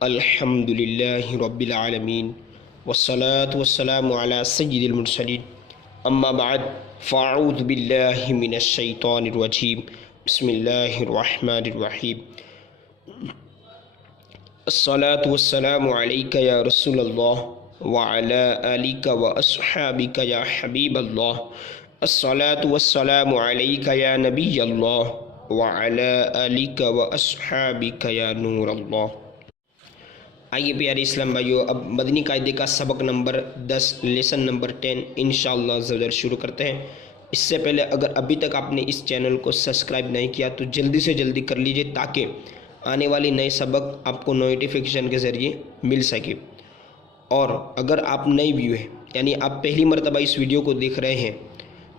अल्हम्दुलिल्लाहि रब्बिल आलमीन वस्सलातु वस्सलामु अला सय्यिदिल मुरसलीन अम्मा बाद फ़अऊज़ु बिल्लाहि मिनश शैतानिर रजीम बिस्मिल्लाहिर रहमानिर रहीम अस्सलातु वस्सलामु अलैका या रसूलल्लाह व अला आलिका व अस्हाबिका या हबीबल्लाह अस्सलातु वस्सलामु अलैका या नबियल्लाह व अला आलिका व अस्हाबिका या नूरल्लाह। आइए प्यारे इस्लाम भाइयों, अब मदनी कायदे का सबक नंबर 10 लेसन नंबर 10 इंशाअल्लाह ज़रूर शुरू करते हैं। इससे पहले अगर अभी तक आपने इस चैनल को सब्सक्राइब नहीं किया तो जल्दी से जल्दी कर लीजिए ताकि आने वाली नए सबक आपको नोटिफिकेशन के ज़रिए मिल सके। और अगर आप नए व्यू हैं यानी आप पहली मरतबा इस वीडियो को देख रहे हैं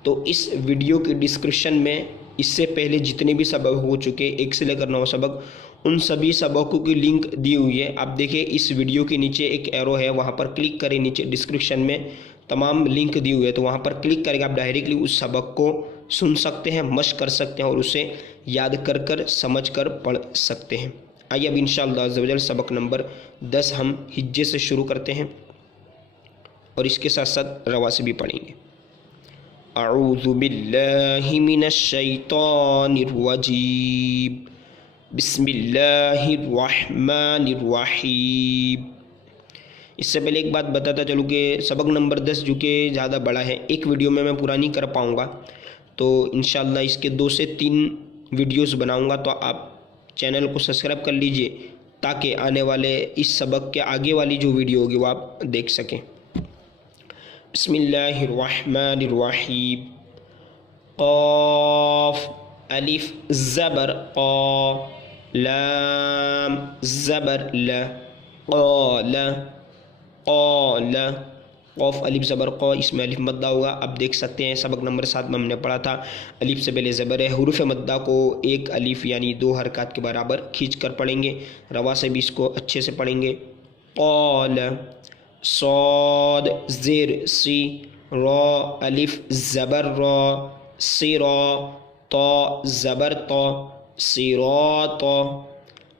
तो इस वीडियो के डिस्क्रिप्शन में इससे पहले जितने भी सबक हो चुके 1 से लेकर 9 सबक, उन सभी सबकों की लिंक दी हुई है। आप देखिए इस वीडियो के नीचे एक एरो है, वहाँ पर क्लिक करें। नीचे डिस्क्रिप्शन में तमाम लिंक दी हुई है तो वहाँ पर क्लिक करके आप डायरेक्टली उस सबक को सुन सकते हैं, मशक कर सकते हैं और उसे याद कर कर समझ कर पढ़ सकते हैं। आइए अब इंशाअल्लाह अज़्ज़ व जल सबक नंबर 10 हम हिज्जे से शुरू करते हैं और इसके साथ साथ रवा से भी पढ़ेंगे। अऊज़ु बिल्लाहि मिनश शैतानिर रजीम बिस्मिल्लाहिर रहमानिर रहीम। इससे पहले एक बात बताता चलूँ कि सबक नंबर 10 जो कि ज़्यादा बड़ा है, एक वीडियो में मैं पूरा नहीं कर पाऊँगा, तो इंशाअल्लाह इसके 2 से 3 वीडियोस बनाऊँगा। तो आप चैनल को सब्सक्राइब कर लीजिए ताकि आने वाले इस सबक के आगे वाली जो वीडियो होगी वो आप देख सकें। बिस्मिल्लाहिर रहमानिर रहीम। क़ाफ़ अलिफ ज़बर क़ा, लाम ज़बर ल, क़ाल क़ाल, क़ाफ़ अलिफ ज़बर क़ा, इसमें अलिफ मद्दा होगा। आप देख सकते हैं सबक नंबर 7 में हमने पढ़ा था अलिफ से पहले ज़बर है। हुरूफ़ मद्दा को एक अलिफ यानी 2 हरकत के बराबर खींच कर पढ़ेंगे। रवा से भी इसको अच्छे से पढ़ेंगे। क़ाल सौद ज़ेर सी, रॉ अलिफ ज़बर रॉ, सिरा तो ज़बर तो, सिरात,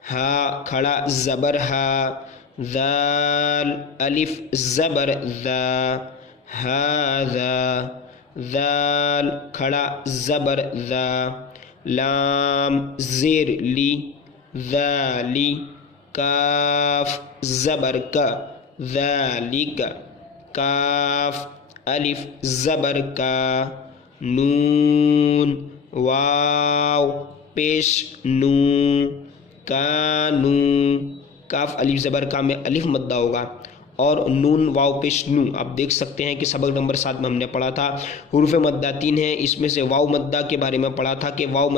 हा खड़ा ज़बर हा, ज़ाल अलिफ ज़बर ज़ा, हाज़ा, ज़ाल खड़ा ज़बर ज़ा, लाम ज़ेर ली, ज़ाली, काफ ज़बर का, ज़ालिक, काफ अलिफ ज़बर का, नून वाव पेश नू, कानू, काफ अलिफ ज़बर का में अलिफ मद्दा होगा और नून वाव पेश नू। आप देख सकते हैं कि सबक नंबर 7 में हमने पढ़ा था हुरूफ़ मद्दा 3 है, इसमें से वाव मद्दा के बारे में पढ़ा था कि वाव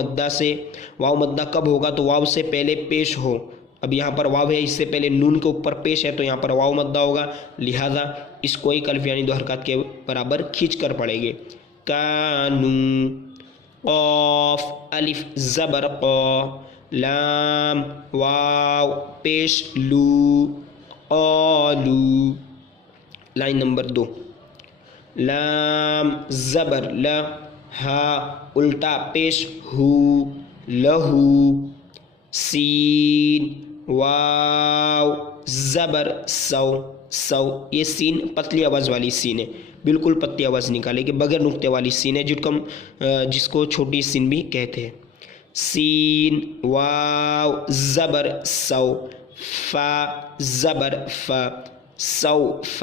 मद्दा कब होगा तो वाव से पहले पेश हो। अब यहाँ पर वाव है, इससे पहले नून के ऊपर पेश है तो यहाँ पर वाव मद्दा होगा, लिहाजा इसको एक अलिफ यानी 2 हरकत के बराबर खींच कर पढ़ेंगे। कानू, क़ाफ़ अलिफ ज़बर क़ा, लाम वाव पेश लू, क़ालू। लाइन नंबर 2, लाम ज़बर ल, हा उल्टा पेश हू, लहू, सीन वाव ज़बर सौ, सौ, ये सीन पतली आवाज़ वाली सीन है, बिल्कुल पतली आवाज़ निकालेगी, बगैर नुक्ते वाली सीन है जिसको छोटी सीन भी कहते हैं। सीन वाव ज़बर सौ, फा ज़बर फ, सौफ,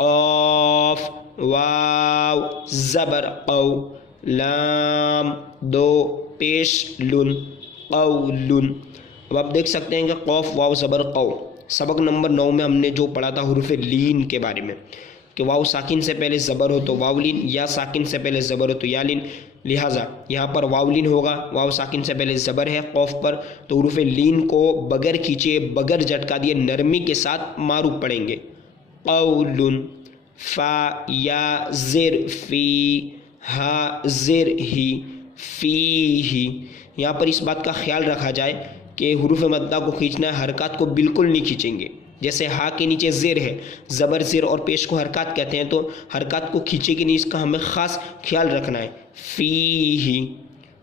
क़ाफ़ वाव ज़बर क़ौ, लाम 2 पेश लुन, क़ौलुन। अब आप देख सकते हैं कि क़ाफ़ वाव ज़बर क़ौ, सबक नंबर 9 में हमने जो पढ़ा था हुरूफ़ लीन के बारे में कि वाव साकिन से पहले ज़बर हो तो वावलिन, या साकिन से पहले ज़बर हो तो यालिन, लिहाजा यहाँ पर वावलिन होगा। वाव साकिन से पहले ज़बर है क़ाफ़ पर तो हुरूफ़ लीन को बगैर खींचे बगैर झटका दिए नरमी के साथ मारूफ पढ़ेंगे। क़ौलुन, फ़ा या ज़ेर फ़ी, हा ज़ेर ही, फ़ी ही। यहाँ पर इस बात का ख्याल रखा जाए कि हुरूफ़ मद्दा को खींचना है, हरकत को बिल्कुल नहीं खींचेंगे। जैसे हा के नीचे ज़ेर है, ज़बर ज़ेर और पेश को हरकत कहते हैं तो हरकत को खींचे कि नहीं इसका हमें ख़ास ख्याल रखना है। फ़ी ही,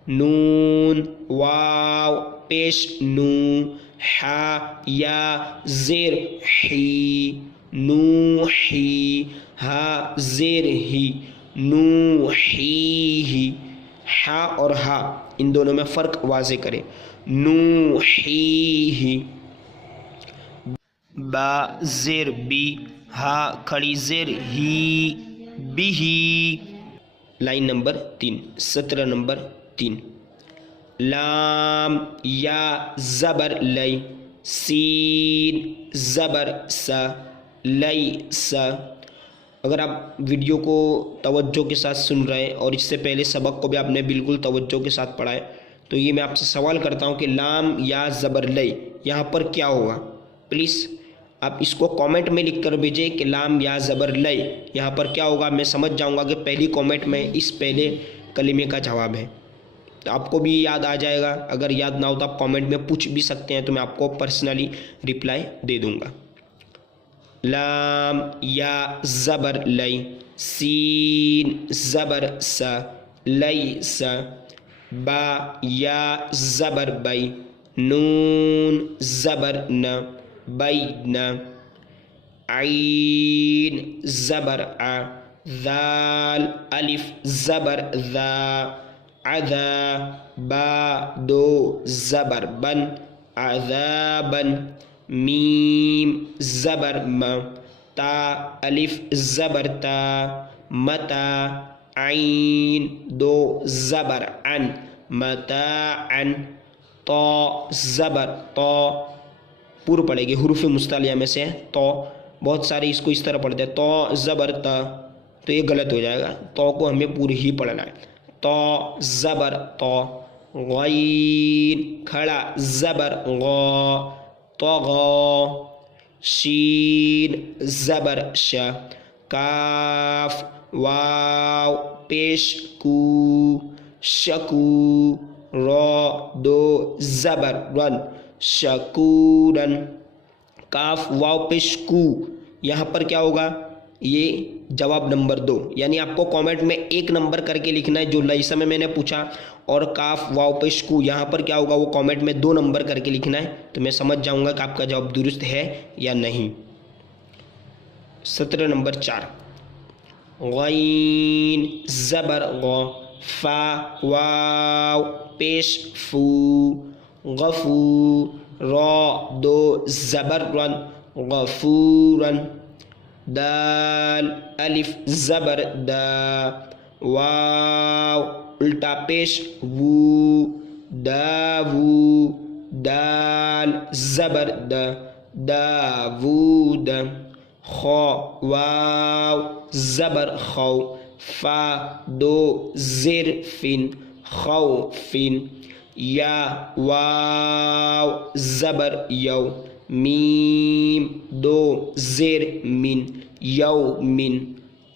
नून वाव पेश नू, हा या ज़ेर ही नूही, हा ज़ेर ही नूही। हा और हा इन दोनों में फ़र्क वाज़े करें। नूही। बा ज़ेर बी, हा खड़ी ज़ेर ही बिही। लाइन नंबर 3, सत्र नंबर 3। लाम या ज़बर लई, सीन ज़बर सा, लई सा। अगर आप वीडियो को तवज्जो के साथ सुन रहे हैं और इससे पहले सबक को भी आपने बिल्कुल तवज्जो के साथ पढ़ा है, तो ये मैं आपसे सवाल करता हूँ कि लाम या ज़बर लई यहाँ पर क्या होगा। प्लीज़ आप इसको कमेंट में लिख कर भेजें कि लाम या ज़बर लई यहाँ पर क्या होगा। मैं समझ जाऊँगा कि पहली कमेंट में इस पहले कलिमे का जवाब है, तो आपको भी याद आ जाएगा। अगर याद ना हो तो आप कमेंट में पूछ भी सकते हैं, तो मैं आपको पर्सनली रिप्लाई दे दूँगा। लाम या ज़बर लई, सीन ज़बर सा, लई सा। बा या ज़बर बई, नून ज़बर न, बई न। आइन ज़बर आ, दाल अलिफ ज़बर दा, अदा। बा दो ज़बर बन, अदाबन। मीम ज़बर म, ता अलिफ ज़बर ता, मता। आइन दो ज़बर अन, मता अन। तो ज़बर तो, पूर्व पढ़ेगी हुरूफ मुस्तालिया में से तो, बहुत सारे इसको इस तरह पढ़ते हैं तो ज़बर त, तो ये गलत हो जाएगा। तो को हमें पूरी ही पढ़ना है। तो ज़बर तो। गईन खड़ा ज़बर गौ, तो गौ। शीन ज़बर श, काफ वाव पेश कू, शकू। रो दो ज़बर रन, शकूरन। काफ वाव पेश कू, यहाँ पर क्या होगा, ये जवाब नंबर 2। यानी आपको कमेंट में 1 नंबर करके लिखना है जो लईसा में मैंने पूछा, और काफ वाव पेश कू यहाँ पर क्या होगा वो कमेंट में 2 नंबर करके लिखना है, तो मैं समझ जाऊंगा कि आपका जवाब दुरुस्त है या नहीं। सत्र नंबर 4। गईन ज़बर गौ, फा वाव पेश फू, गफू। रो दो ज़बर रन, गफूरन। दाल अलिफ ज़बर दा, वाव उल्टा पेश वू, दावू। दाल ज़बर द, दावूद। खौ वाव ज़बर खौ, फा दो ज़ेर फिन, खौफिन। या वाव ज़बर यौ, मीम दो ज़ेर मिन, यौमिन।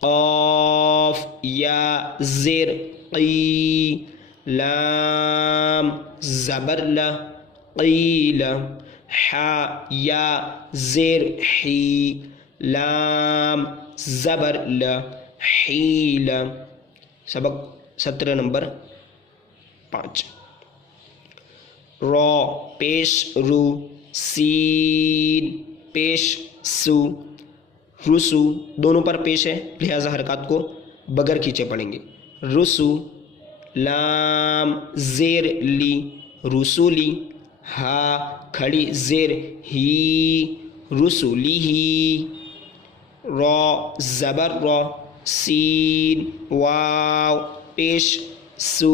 क़ाफ या ज़ेर क़ी, लाम ज़बर ल, क़ील। हा या ज़ेर ही, लाम ज़बर ल, हील। सबक सत्र नंबर 5। रो पेश रू, सीन पेश सू, रुसू। दोनों पर पेश है, लिहाजा हरकत को बगैर खींचे पढ़ेंगे। रुसू। लाम ज़ेर ली, रुसूली। हा खड़ी ज़ेर ही, रुसूली ही। रो ज़बर रो, सीन वाव पेश सू,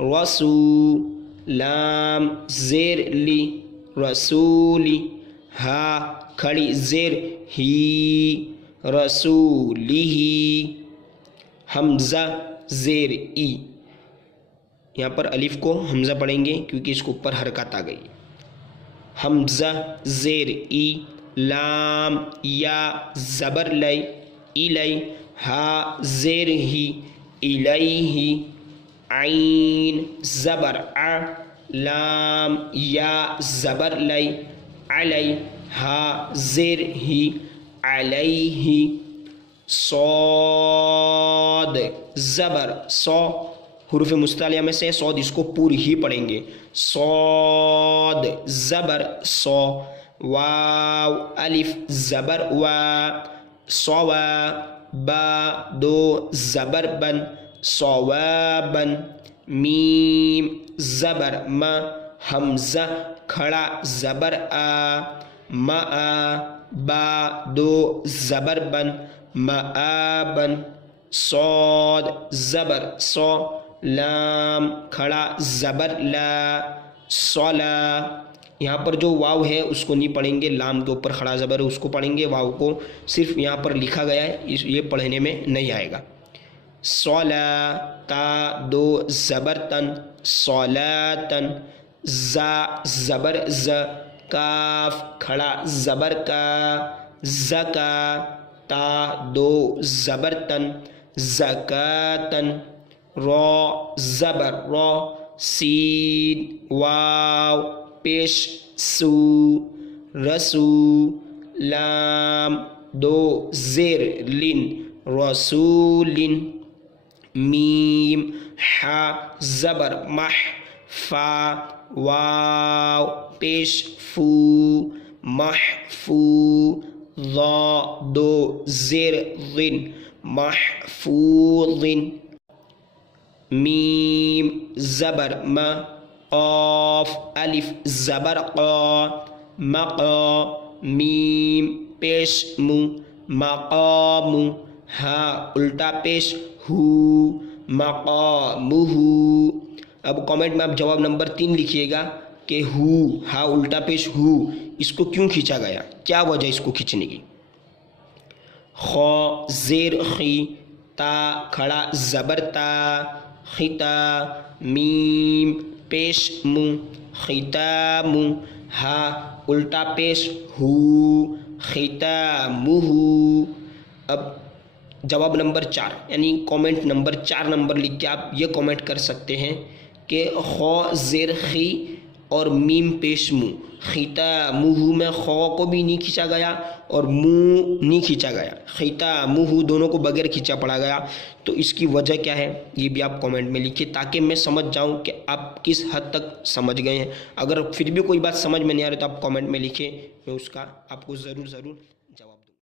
रसू। लाम ज़ेर ली, रसूली। हा खड़ी ज़ेर ही, रसूलिही। हमज़ा ज़ेर ई, यहाँ पर अलिफ को हमज़ा पढ़ेंगे क्योंकि इसके ऊपर हरकत आ गई। हमज़ा ज़ेर ई। लाम या ज़बर लई, इलई। हा ज़ेर ही, इलैही। आइन ज़बर आ, लाम या ज़बर लई, अलई। हा ज़ेर ही, अलैही। सौद ज़बर सौ, हुरूफ मुस्तालिया में से सौद, इसको पूरी ही पढ़ेंगे। सौद ज़बर सौ, वाव अलिफ ज़बर वा, सौवा, बा दो ज़बर बन, सौवाबन, मीम ज़बर म, हमज़ा खड़ा ज़बर आ, मआ, बा दो ज़बर बन, मआबन, सौद ज़बर सौ, लाम खड़ा ज़बर ला, सौला। यहाँ पर जो वाव है उसको नहीं पढ़ेंगे, लाम के ऊपर खड़ा ज़बर है उसको पढ़ेंगे, वाव को सिर्फ यहाँ पर लिखा गया है, ये पढ़ने में नहीं आएगा। सौला, ता दो ज़बर तन, सौलातन, जा ज़बर ज, काफ खड़ा ज़बर का, ज़का, ता दो ज़बर तन, ज़कातन, रौ ज़बर रौ, सीन वाव पेश सू, रसू, लाम दो ज़ेर लिन, रसूलिन, मीम हा ज़बर मह, फा वाव पेश फू, महफू, ज़ा दो ज़ेर ज़िन, महफूज़िन, मीम ज़बर म, क़ाफ अलिफ ज़बर क़ा, मक़ा, मीम पेश मु, मक़ामु, हा उल्टा पेश हू, मक़ामुहू। अब कमेंट में आप जवाब नंबर 3 लिखिएगा कि हू, हा उल्टा पेश हू, इसको क्यों खींचा गया, क्या वजह इसको खींचने की। खौ ज़ेर खी, ता खड़ा ज़बर ता, खिता, मीम पेश मु, खितामु, हा उल्टा पेश हू, खितामुहू। अब जवाब नंबर 4 यानी कमेंट नंबर 4 नंबर लिख के आप ये कमेंट कर सकते हैं कि खौ ज़ेर खी और मीम पेश मु, खिता मुहू में खौ को भी नहीं खींचा गया और मुँह नहीं खींचा गया, खिता मुहू दोनों को बगैर खींचा पड़ा गया। तो इसकी वजह क्या है ये भी आप कमेंट में लिखिए ताकि मैं समझ जाऊं कि आप किस हद तक समझ गए हैं। अगर फिर भी कोई बात समझ में नहीं आ रही तो आप कमेंट में लिखिए, मैं उसका आपको ज़रूर